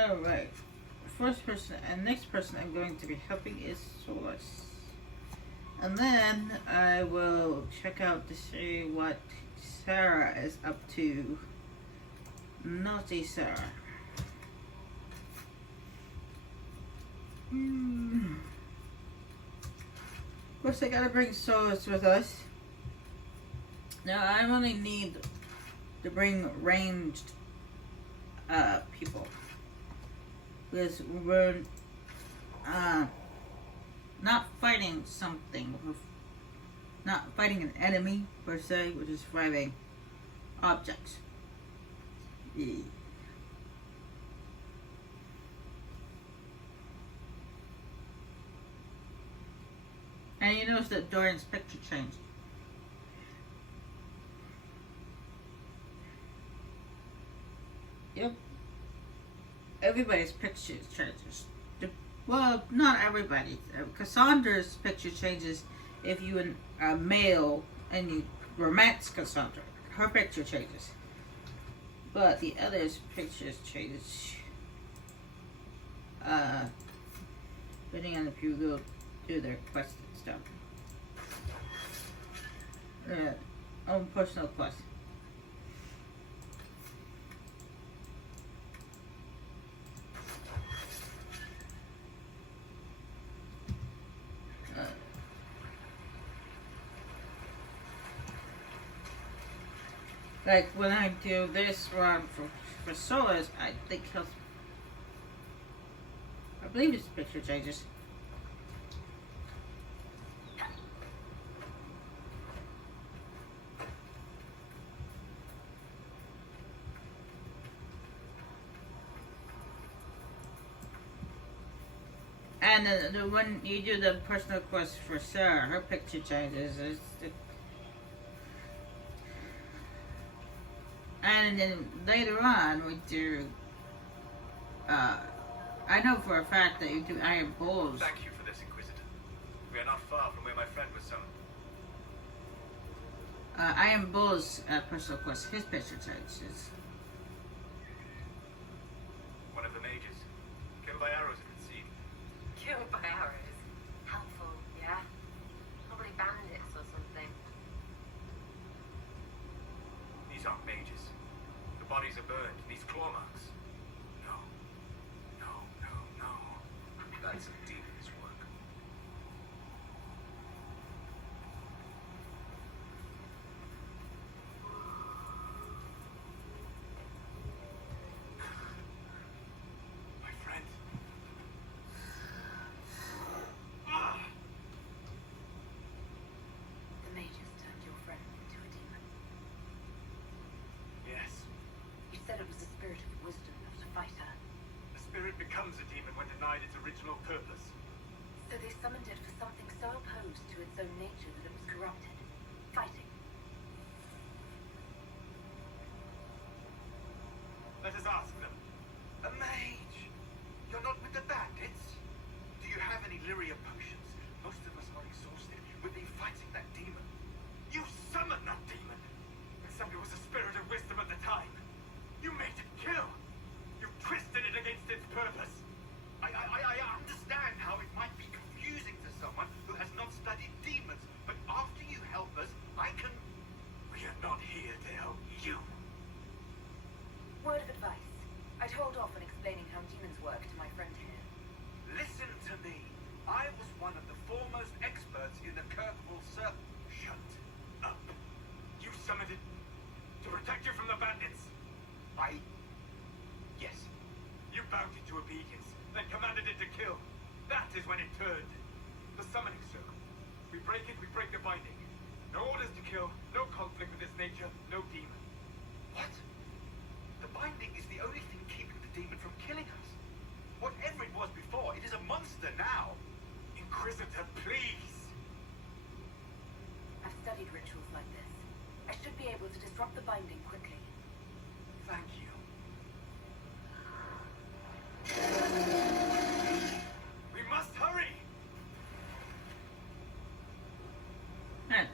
Alright. First person and next person I'm going to be helping is Solus. And then I will check out to see what Sarah is up to. Naughty Sarah. Of course I gotta bring Solus with us. Now I only need to bring ranged people. Because we're not fighting something. We're not fighting an enemy per se, we're just fighting objects. Yeah. And you notice that Dorian's picture changed. Yep. Everybody's picture changes. Well, not everybody. Cassandra's picture changes if you are male and you romance Cassandra. Her picture changes. But the others' pictures change. Depending on if you go do their quest and stuff. Own personal quest. Like when I do this run for Solus, I think he'll. I believe his picture changes. And when you do the personal quest for Sarah, her picture changes. And then later on, we do. I know for a fact that you do Iron Bulls. Thank you for this, Inquisitor. We are not far from where my friend was summoned. Iron Bull's personal quest, his picture changes. One of the mages. Killed by arrows, it would seem. Killed by arrows? Helpful, yeah? Probably bandits or something. These aren't mages. The bodies are burned. These claw marks. No. No, no, no. That's a demon's work. My friend. The mages turned your friend into a demon. Yes. You said it was the spirit of wisdom enough to fight her. A spirit becomes a demon when denied its original purpose. So they summoned it for something so opposed to its own nature that it was corrupted. Fighting. Let us ask them. A mage! You're not with the bandits? Do you have any Lyria potions? Most of us are exhausted. We've been fighting that demon. You summoned that demon! And said it was a spirit of wisdom at the time. You made it kill! You twisted it against its purpose! I understand how it might be confusing to someone who has not studied demons, but after you help us, I can... We are not here to help you. Word of advice. I'd hold off on explaining how demons work to my friend here. Listen to me. I was one of the foremost experts in the Kirkwall Circle. Shut up. You summoned it to protect you from the bandits. Yes. You bound it to obedience, then commanded it to kill. That is when it turned. The summoning circle. We break it, we break the binding. No orders to kill, no conflict with its nature, no demon. What? The binding is the only thing keeping the demon from killing us. Whatever it was before, it is a monster now. Inquisitor, please. I've studied rituals like this. I should be able to disrupt the binding quickly. Thank you. We must hurry!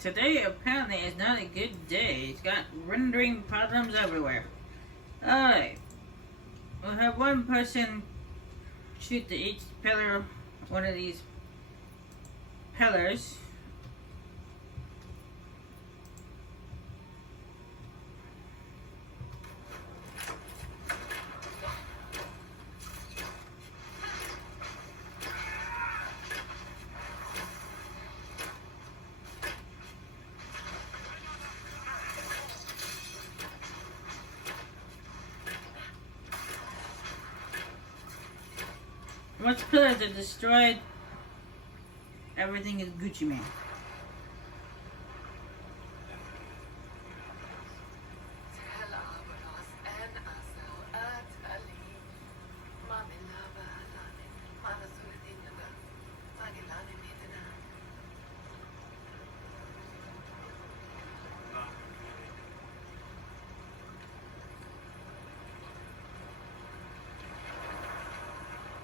Today apparently is not a good day. It's got rendering problems everywhere. Alright. We'll have one person shoot to each pillar, one of these pillars. Once pillars are destroyed, everything is Gucci Man.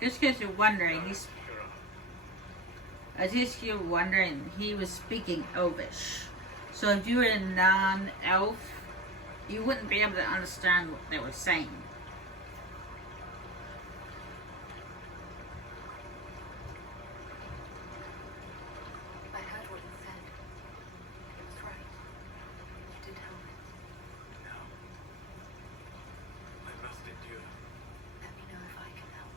Just in case you're wondering, he was speaking Elvish. So if you were a non-elf, you wouldn't be able to understand what they were saying. I heard what you said. It was right. You did help it. No. I must endure. Let me know if I can help.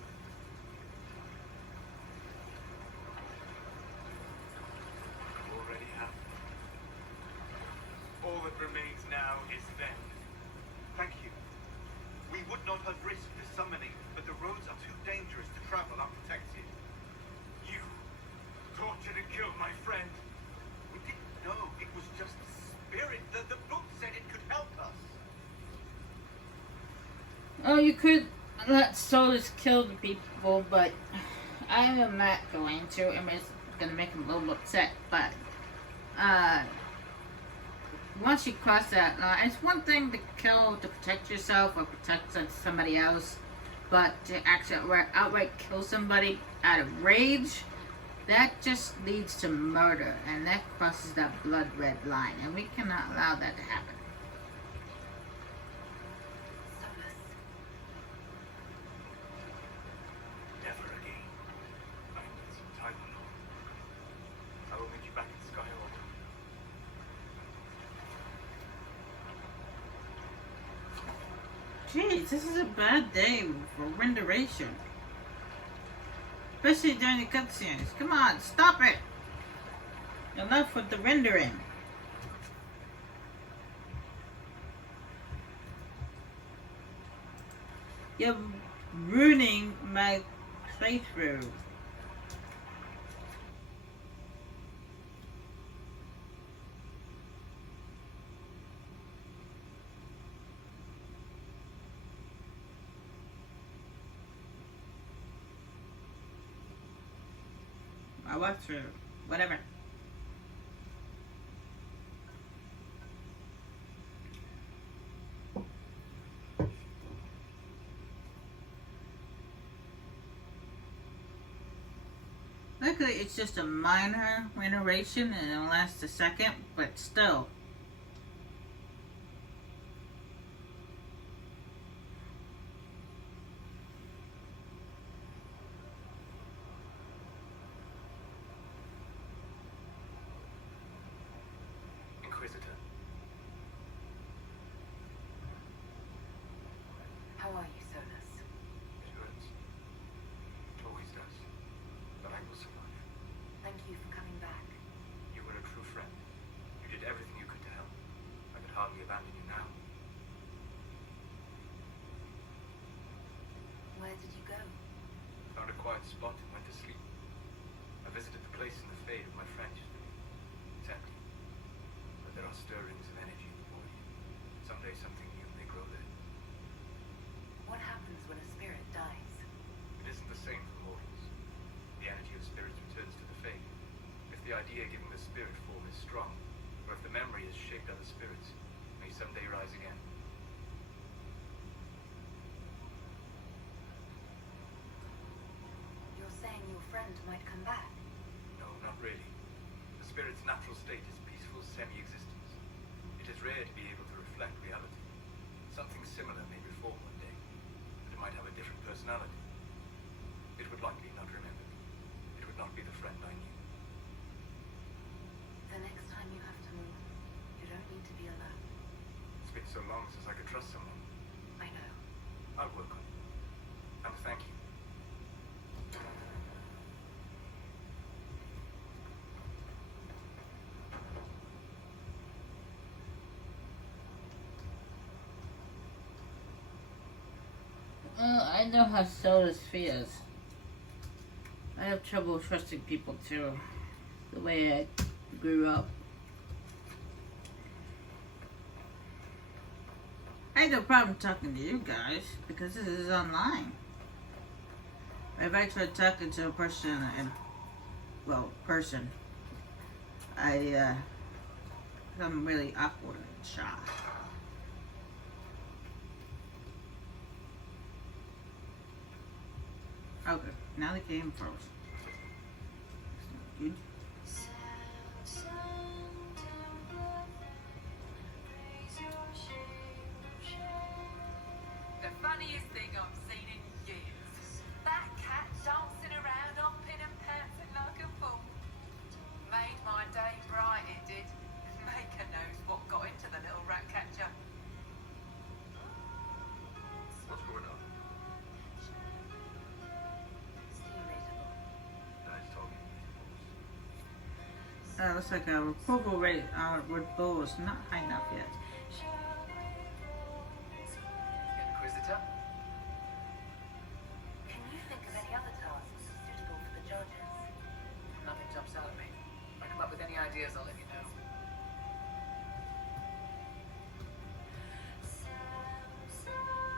Already have. All that remains now is then. Thank you. We would not have risked the summoning, but the roads are too dangerous to travel unprotected. You tortured and killed my friend. We didn't know it was just a spirit. The book said it could help us. Oh, you could let souls kill the people, but I am not going to. I mean, it's going to make him a little upset, but once you cross that line, it's one thing to kill to protect yourself or protect somebody else, but to actually outright kill somebody out of rage, that just leads to murder, and that crosses that blood red line, and we cannot allow that to happen. Solus. Never again. I need some time alone. I will meet you back in Skyhawk. Jeez, this is a bad day for renderation. Especially during the cutscenes. Come on, stop it! Enough with the rendering. You're ruining my playthrough. I walked through. Whatever. Luckily, it's just a minor renovation and it'll last a second, but still. Inquisitor. How are you, Solus? It hurts. It always does. But I will survive. Thank you for coming back. You were a true friend. You did everything you could to help. I could hardly abandon you now. Where did you go? Found a quiet spot and went to sleep. I visited the place in the fade of my friend used to be. It's empty. But there are stirrings of energy in the void. Someday something new may grow there. What happens when a spirit dies? It isn't the same for mortals. The energy of spirits returns to the fade. If the idea giving the spirit form is strong, or if the memory has shaped other spirits, it may someday rise again. You're saying your friend might come back? No, not really. The spirit's natural state is peaceful semi-existence. It is rare to be able to reflect reality. Something similar may reform one day, but it might have a different so long since I could trust someone. I know. I'll work on it. And thank you. I know how Sodas feels. I have trouble trusting people too. The way I grew up. I had no problem talking to you guys because this is online. If I try talking to a person I'm really awkward and shy. Okay, now the game froze. Good. The funniest thing I've seen in years. That cat dancing around, hopping and pouncing like a fool. Made my day bright, it did. Maker knows what got into the little rat catcher. What's going on? Nice talking. Looks like our approval rate with Bull is not high enough yet. Inquisitor? Can you think of any other tasks suitable for the judges? Nothing jumps out at me. If I come up with any ideas, I'll let you know.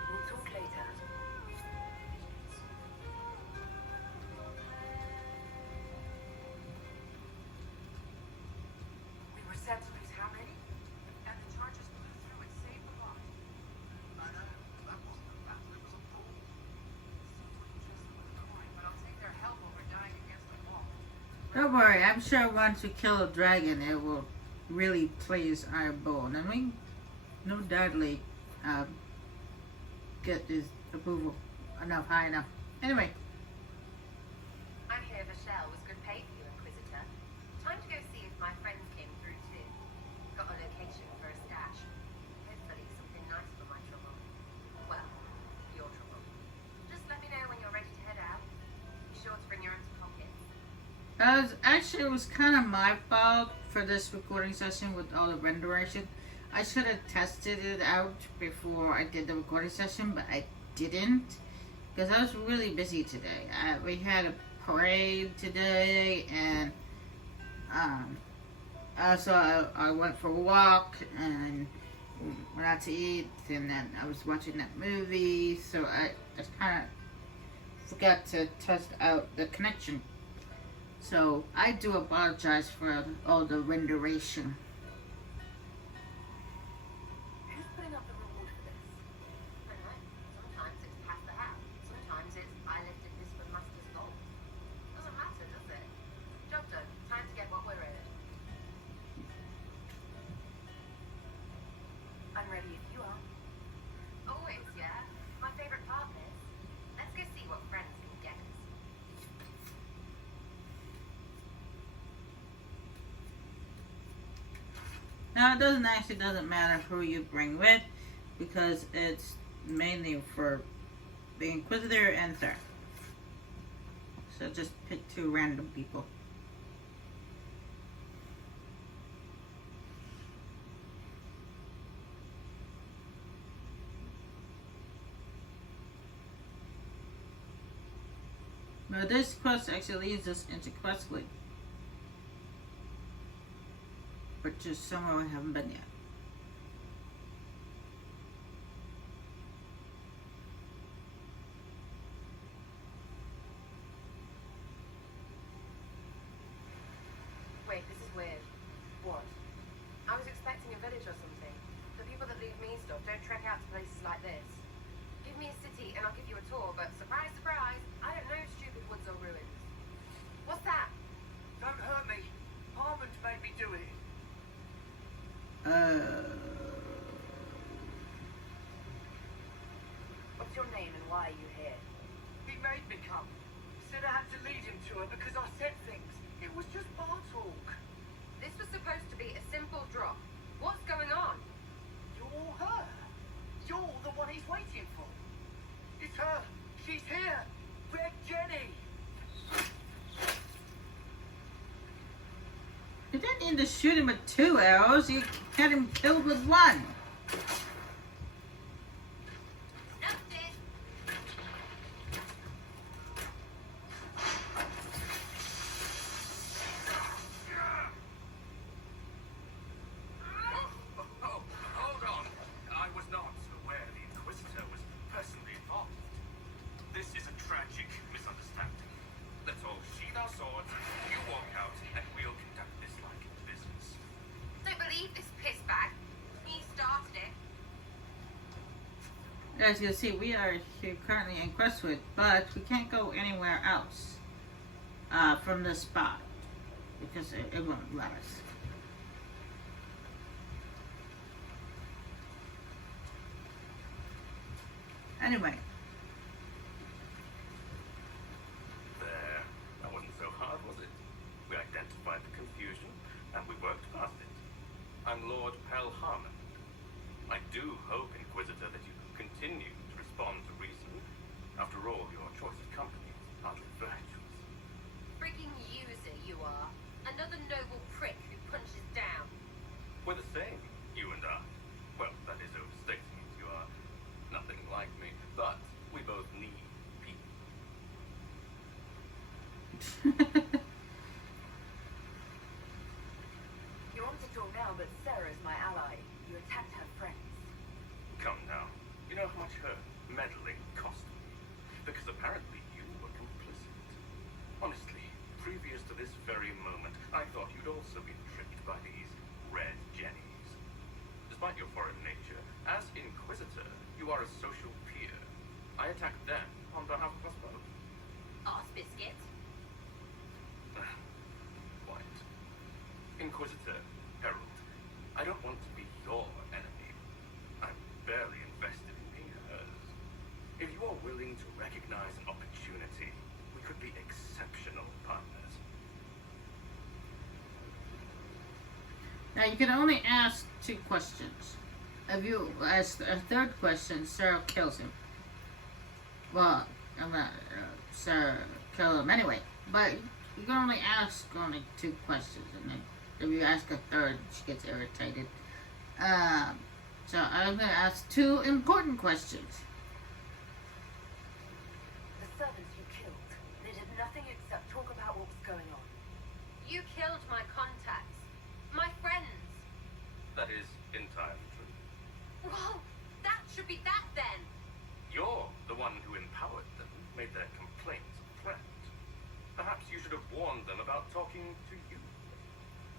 We'll talk later. We were set to lose how many? And the charges blew through and saved the lot. I know. That wasn't a battle, it was a brawl. But I'll take their help over dying against the wall. Don't worry, I'm sure once we kill a dragon, it will really please our Bull. And we no doubtly get his approval high enough. Anyway, I hear Michelle was good pay for you, Inquisitor. Time to go see if my friends came through too. Got a location for a stash. Hopefully something nice for my trouble. Well, your trouble. Just let me know when you're ready to head out. Be sure to bring your empty pockets. actually, it was kind of my fault for this recording session with all the renderation. I should have tested it out before I did the recording session, but I didn't because I was really busy today. We had a parade today, and also I went for a walk and went out to eat, and then I was watching that movie, so I just kind of forgot to test out the connection. So I do apologize for all the renderation. Who's putting up the reward for this? I don't know. Sometimes it's pass the hat. Sometimes it's I lifted this for Master's vault. Doesn't matter, does it? Job done. Time to get what we're owed. I'm ready if you are. Always, yeah. My favorite part is. Let's go see what friends can get us. Now it doesn't matter who you bring with, because it's mainly for the Inquisitor and Sir. So just pick two random people. But this quest actually leads us into Questly. But just somewhere we haven't been yet. Wait, this is weird. What? I was expecting a village or something. The people that leave me stuff don't trek out to places like this. Give me a city and I'll give you a tour, but surprise, surprise, I don't know stupid woods or ruins. What's that? Don't hurt me. Armand made me do it. What's your name and why are you here? He made me come. Said I had to lead him to her because I said things. It was just bar talk. This was supposed to be a simple drop. What's going on? You're her. You're the one he's waiting for. It's her. She's here. Red Jenny. You didn't need to shoot him with 2 arrows. You had him killed with 1. Snuffed it. Oh, hold on. I was not aware the Inquisitor was personally involved. This is a tragic misunderstanding. Let's all sheathe our swords, you walk out, and we'll conduct this like business. Don't believe this piss bag. He started it. As you can see, we are here currently in Crestwood, but we can't go anywhere else from this spot because it won't let us. Anyway, There. That wasn't so hard, was it? We identified the confusion, and we worked past it. I'm Lord Pelharmon. I do hope, Inquisitor, that you continue to respond to reason. After all, your choice of company is hardly virtuous. Freaking user you are. Another noble prick who punches down. We're the same, you and I. Well, that is overstating it. You are nothing like me, but we both need people. You want to talk now, but Sarah's my ally. You attacked her friends. Come now. You know how much her meddling cost me? Because apparently you were complicit. Honestly, previous to this very moment, I thought you'd also been tricked by these red jennies. Despite your foreign nature, as Inquisitor, you are a social peer. I attacked them on behalf of us both. Arse biscuit. Quite. Inquisitor, Herald, I don't want to be your enemy. I'm barely invested in being hers. If you are willing to recognize an opportunity, we could be exceptional partners. now you can only ask 2 questions. If you ask a 3rd question, Sarah kills him. Well, I'm not, Sarah kill him anyway. But you can only ask only 2 questions, and then if you ask a 3rd, she gets irritated. So I'm gonna ask 2 important questions. The servants you killed, they did nothing except talk about what was going on. You killed my contacts. My friends. That is entirely true. Well, that should be that then. You're the one who empowered them, made their complaints a threat. Perhaps you should have warned them about talking to you.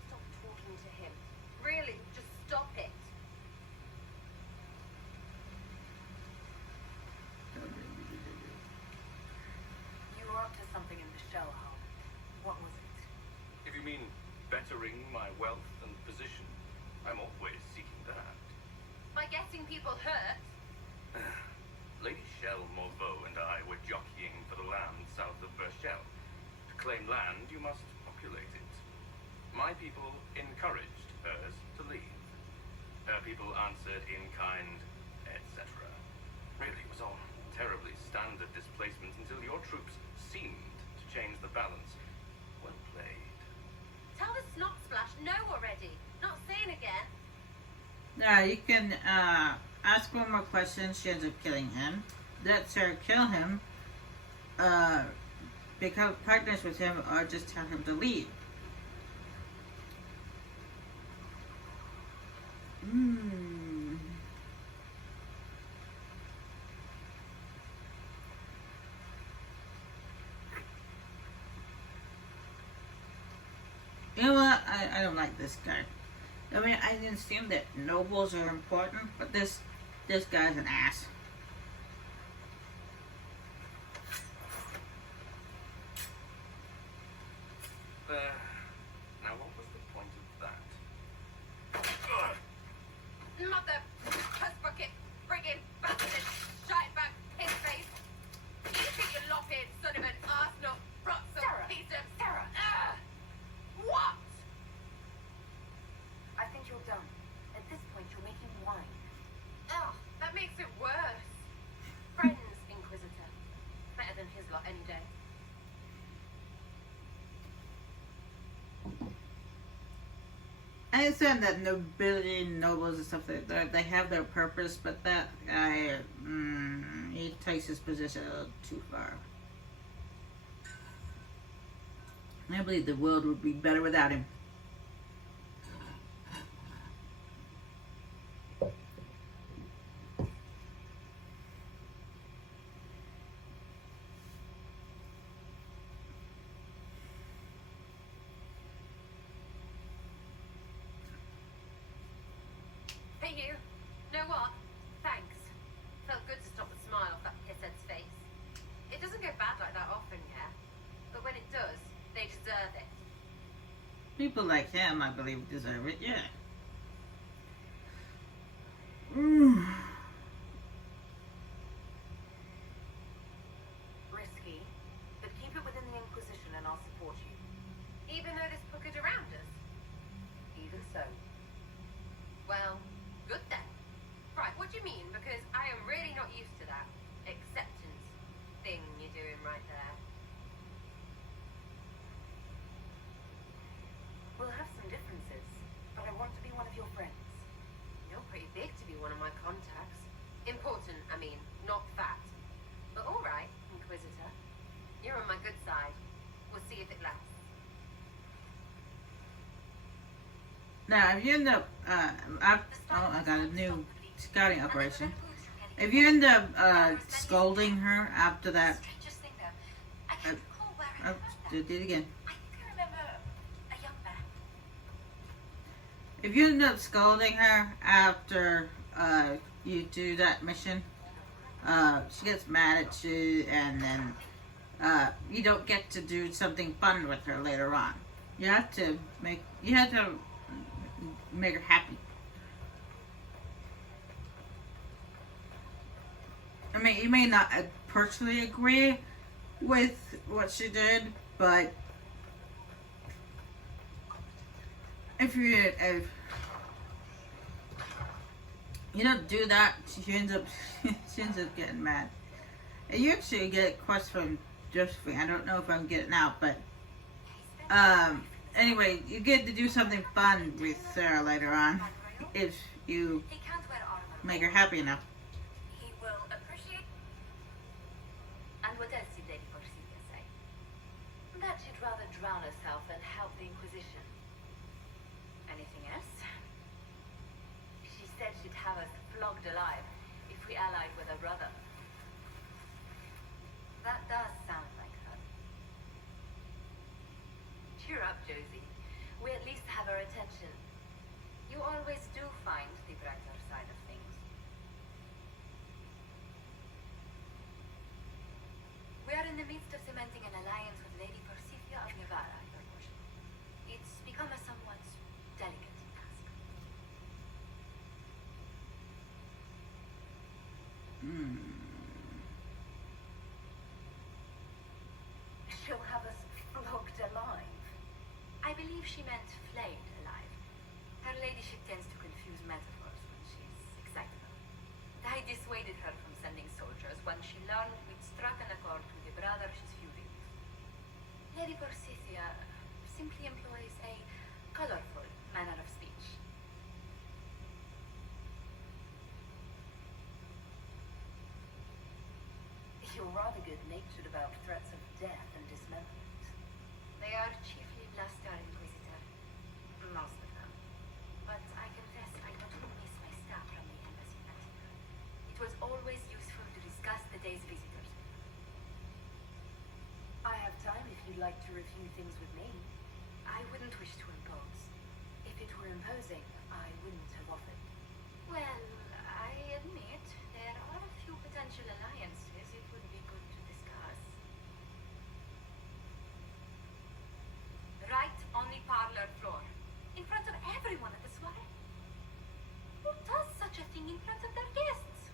Stop talking to him. Really, just stop it. You were up to something in the shell, Hal. What was it? If you mean bettering my wealth and position, I'm always seeking that. By getting people hurt. Lady Shell Morveau and I were jockeying for the land south of Burchell. To claim land, you must populate it. My people encouraged hers to leave. Her people answered in kind, etc. Really, it was all terribly standard displacement until your troops seemed to change the balance. Well played. Tell the snot splash no already. Not saying again. Now you can ask 1 more question. She ends up killing him. Let Sarah kill him. Become partners with him, or just tell him to leave. You know what? I don't like this guy. I mean, I understand that nobles are important, but this guy's an ass. Now what was the point of that? Mother, cuss bucket, friggin' bastard, shite back, his face. You think you lop-eared son of an arsenal, rocks Sarah, piece of... Sarah. What? I think you're done. At this point, you're making wine. Ugh, that makes it I understand that nobility, nobles, and stuff like that, they have their purpose, but that guy, he takes his position a little too far. I believe the world would be better without him. Hey you. Know what? Thanks. Felt good to stop the smile off that pisshead's face. It doesn't go bad like that often, yeah? But when it does, they deserve it. People like him, I believe, deserve it, yeah. Mm. Risky, but keep it within the Inquisition and I'll support you. Even though there's crooked around us? Even so. Well, good then. Right, what do you mean? Because I am really not used to that acceptance thing you're doing right there. We'll have some differences, but I want to be one of your friends. You're pretty big to be one of my contacts. Important, I mean, not fat. But all right, Inquisitor. You're on my good side. We'll see if it lasts. Now, if you end up, I got a new scouting operation. If you end up scolding her after that, Strangest thing though, I can't recall where I oh, heard that. did it again. I think I remember a young man. If you end up scolding her after you do that mission, she gets mad at you, and then you don't get to do something fun with her later on. You have to make her happy. I mean, you may not personally agree with what she did, but if you don't do that, she ends up getting mad. And you actually get a quest from Josephine. I don't know if I'm getting out, but anyway, you get to do something fun with Sarah later on if you He can't wear armor. make her happy enough. He will appreciate. And what else did Lady Forsythia say? That she'd rather drown herself than help the Inquisition. Anything else? She said she'd have us flogged alive if we allied with her brother. That does sound like her. Cheer up, Josie. We at least have her attention. You always do find the brighter side of things. We are in the midst of cementing an alliance with Lady Forsythia of Navarra, Your Worship. It's become a somewhat delicate task. She'll have us flogged alive. I believe she meant flayed alive. Her ladyship tends to confuse metaphors when she's excitable. I dissuaded her from sending soldiers when she learned we'd struck an accord with the brother she's feuding with. Lady Forsythia simply employs a colorful manner of speech. You're rather good-natured about threats of death and dismemberment. They are chiefly bluster, Inquisitor. Most of them. But I confess I don't miss my staff from the embassy massacre. It was always useful to discuss the day's visitors. I have time if you'd like to review things with me. I wouldn't wish to impose. If it were imposing, I wouldn't have offered. Well, I admit there are a few potential alliances it would be good to discuss. Right on the parlor floor, in front of everyone at the soiree. Who does such a thing in front of their guests?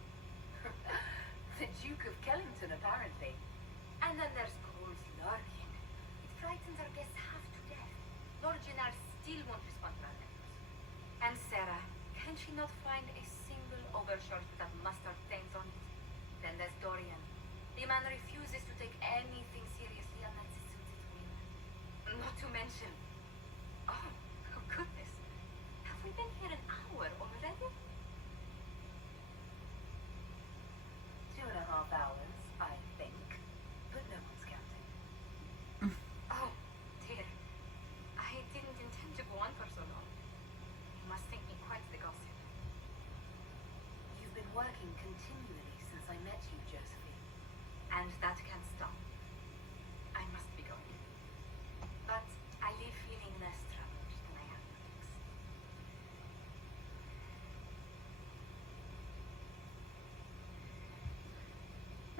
The Duke of Kellington, apparently. And then there's Cole's lurking. It frightens our guests half to death. Lord General still won't respond to our letters. And Sarah, can she not find a single overshirt without mustard stains on it? Then there's Dorian. The man refuses to take anything seriously unless it suits his whim. Not to mention... Oh goodness.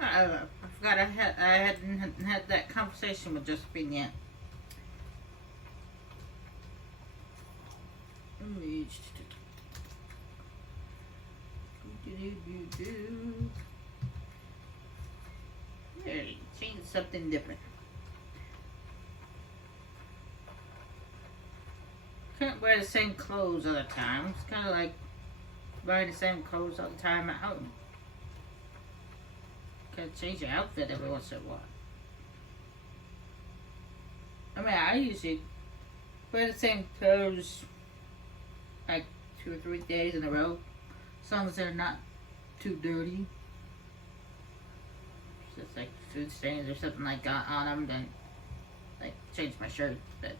I forgot I hadn't had that conversation with Josephine yet. Yeah, change something different. Can't wear the same clothes all the time. It's kind of like wearing the same clothes all the time at home. Can't change your outfit every once in a while. I mean, I usually wear the same clothes like 2 or 3 days in a row, as long as they're not too dirty. Just like food stains or something like that on them, then like change my shirt. But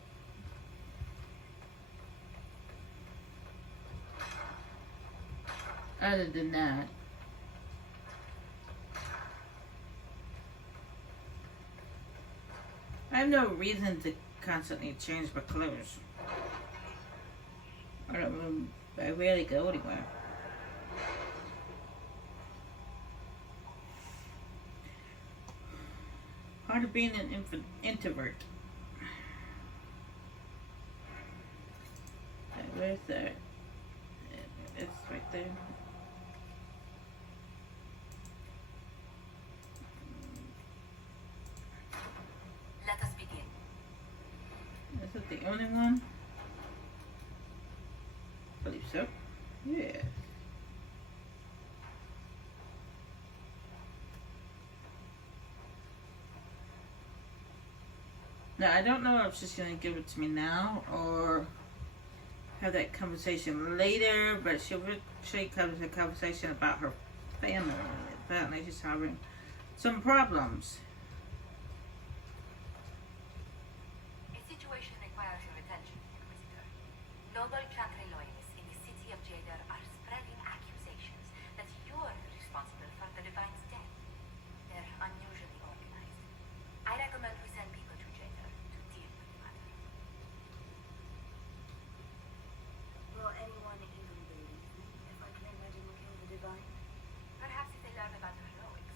other than that, I have no reason to constantly change my clothes. I rarely go anywhere. Part of being an introvert. Where's that? It's right there. Let us begin. Is it the only one? I believe so. Yeah. Now, I don't know if she's going to give it to me now or have that conversation later, but she comes a conversation about her family. Apparently, she's having some problems. A situation requires your attention, Inquisitor. Noble Chantry loyalists in the city of Jadar are spreading accusations that you're responsible for the Divine's death. They're unusually organized. I recommend we send people to Jadar to deal with the matter. Will anyone even believe me if I claim I didn't kill the Divine? Perhaps if they learn about heroics,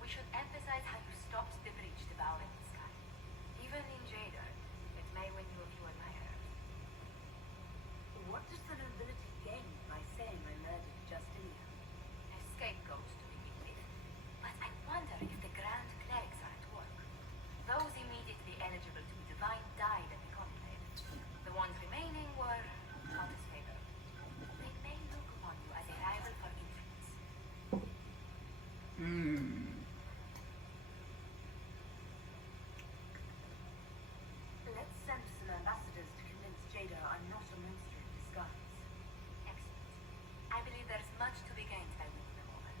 we should emphasize how you stopped the breach devouring the sky. Even in Jadar, it may win you a few admirers. What does the nobility gain by saying I murdered Justinian? A scapegoat to begin with. But I wonder if the Grand Clerics are at work. Those immediately eligible to be divine died at the conclave. The ones remaining were not as favored. They may look upon you as a rival for influence. Let's send some ambassadors to convince Jada I'm not a monster in disguise. Excellent. I believe there's much to be gained by winning them over.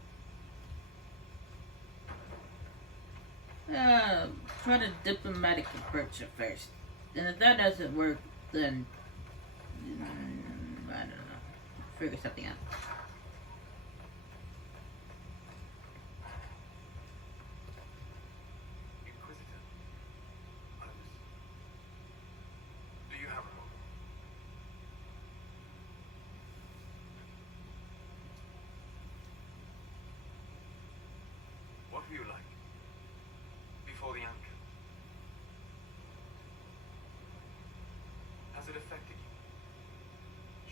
Try the diplomatic approach at first. And if that doesn't work, then I don't know. Figure something out. Inquisitor, do you have a moment? What were you like before the anchor? Has it affected you?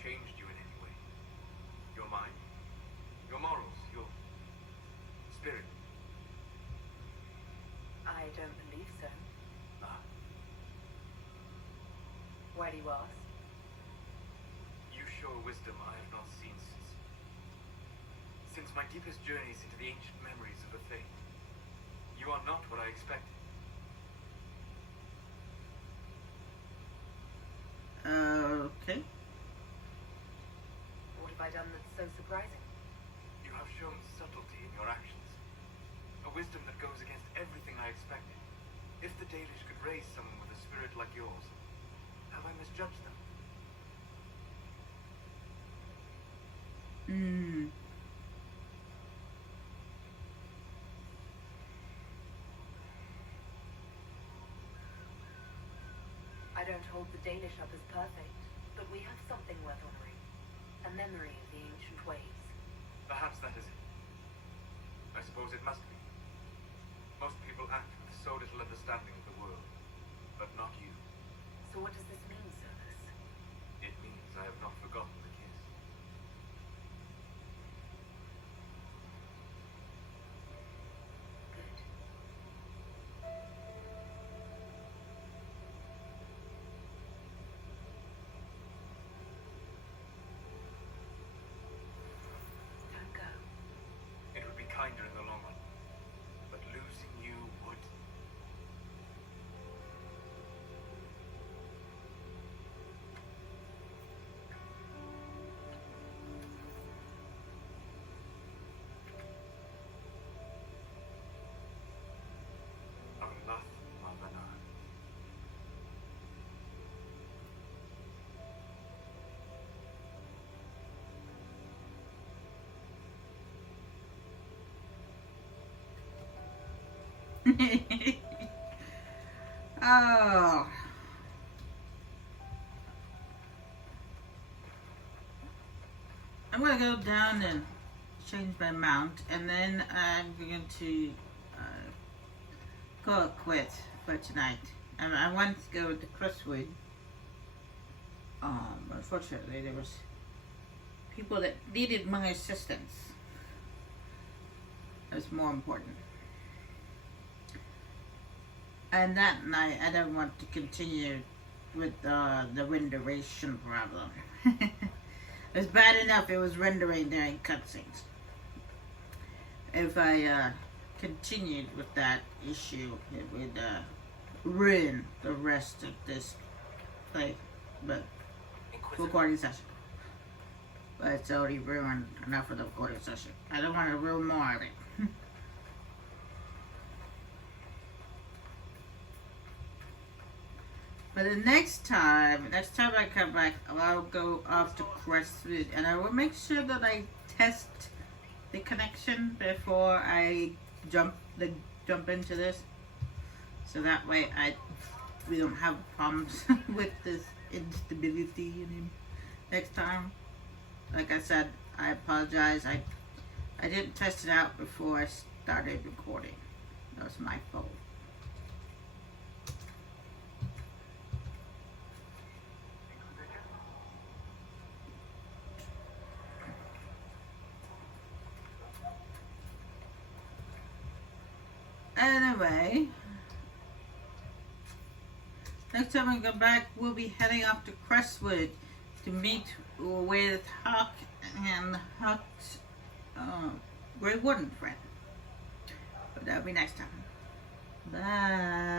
Changed you in any way? Your mind? Your morals? Your spirit? I don't believe so. Ah, Why do you ask? you show a wisdom I have not seen since my deepest journeys into the ancient memories of a faith. You are not what I expected. Okay. What have I done that's so surprising? You have shown subtlety in your actions. A wisdom that goes against everything I expected. If the Dalish could raise someone with a spirit like yours, have I misjudged them? I don't hold the Danish up as perfect, but we have something worth honoring. A memory of the ancient ways. Perhaps that is it. I suppose it must be. Most people act with so little understanding of the world, but not you. So what does this mean, Service? It means I have not forgotten the kiss. Good. Don't go. It would be kinder in the long run, but losing you would. Allah, Mavana. Oh. I'm gonna go down and change my mount, and then I'm going to call it quits for tonight. I wanted to go to Crestwood. Unfortunately, there was people that needed my assistance. That was more important. And that night, I don't want to continue with the renderation problem. It was bad enough it was rendering during cutscenes. If I continued with that issue, it would ruin the rest of this play, but recording session. But it's already ruined enough of the recording session. I don't want to ruin more of it. But the next time I come back, I'll go off to Crestwood, and I will make sure that I test the connection before I jump into this, so that way we don't have problems with this instability next time. Like I said, I apologize. I didn't test it out before I started recording. That was my fault. Anyway, next time I go back, we'll be heading off to Crestwood to meet with Huck and Huck's Grey Warden friend. But that'll be next time. Bye.